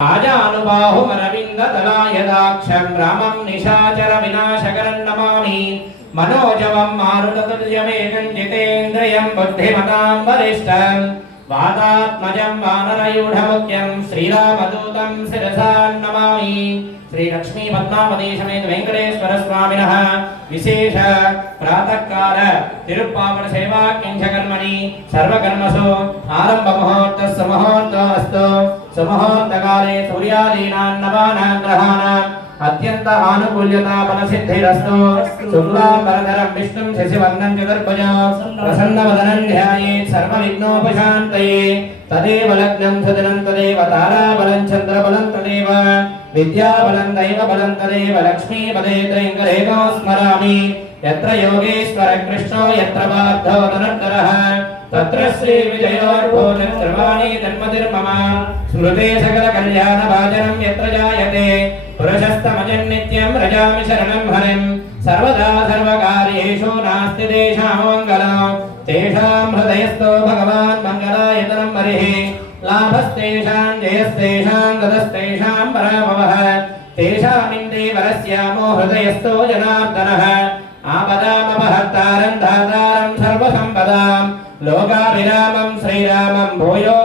आजानुबाहुमरविन्ददलायदाक्षं रामं निशाचर विनाशकरं नमामि मनोजवं मारुततुल्यवेगं जितेन्द्रियं बुद्धिमतां वरिष्ठं वातात्मजं वानरयूढमुख्यं श्रीरामदूतं शिरसा नमामि। श्री लक्ष्मी पद्मावती समेत वेंकटेश्वर स्वामिनः विशेष प्रातःकाल तिरुप्पावड सेवा किंचकर्मणि सर्वकर्मसु आरंभ मुहूर्तस्य मुहूर्तोऽस्तु। सुमुहूर्तकाले सूर्यादीनां नवानां ग्रहाणां अत्यंत आनुकूल्यता फलसिद्धिरस्तु। शुक्लांबरधरं विष्णुं शशिवर्णं चतुर्भुजं प्रसन्नवदनं ध्यायेत् सर्वविघ्नोपशान्तये। तदेव लग्नं सुदिनं तदेव ताराबलं चन्द्रबलं तदेव विद्याबलं दैवबलं तदेव लक्ष्मीपदे त्रयङ्करेणो स्मरामि। यत्र योगेश्वर कृष्णो यत्र पार्थो धनुर्धरः तत्र श्रीविजयोर्भूतिर्वाणी तन्मतिर्मम। स्मृते सकलकल्याणभाजनं यत्र जायते पुरुषस्तमजन्नित्यं रजामि शरणं हरिं। सर्वदा सर्वकार्येषु नास्ति तेषां मङ्गलं तेषां हृदयस्थो भगवान् मङ्गलायतनं हरिः। लाभस्तेषां जयस्तेषां गतस्तेषां पराभवः तेषामिन्द्रिवरस्यामो हृदयस्थो जनार्दनः। आपदामपहर्तारं धातारं सर्वसम्पदां लोकाभिरामं श्रीरामं भूयो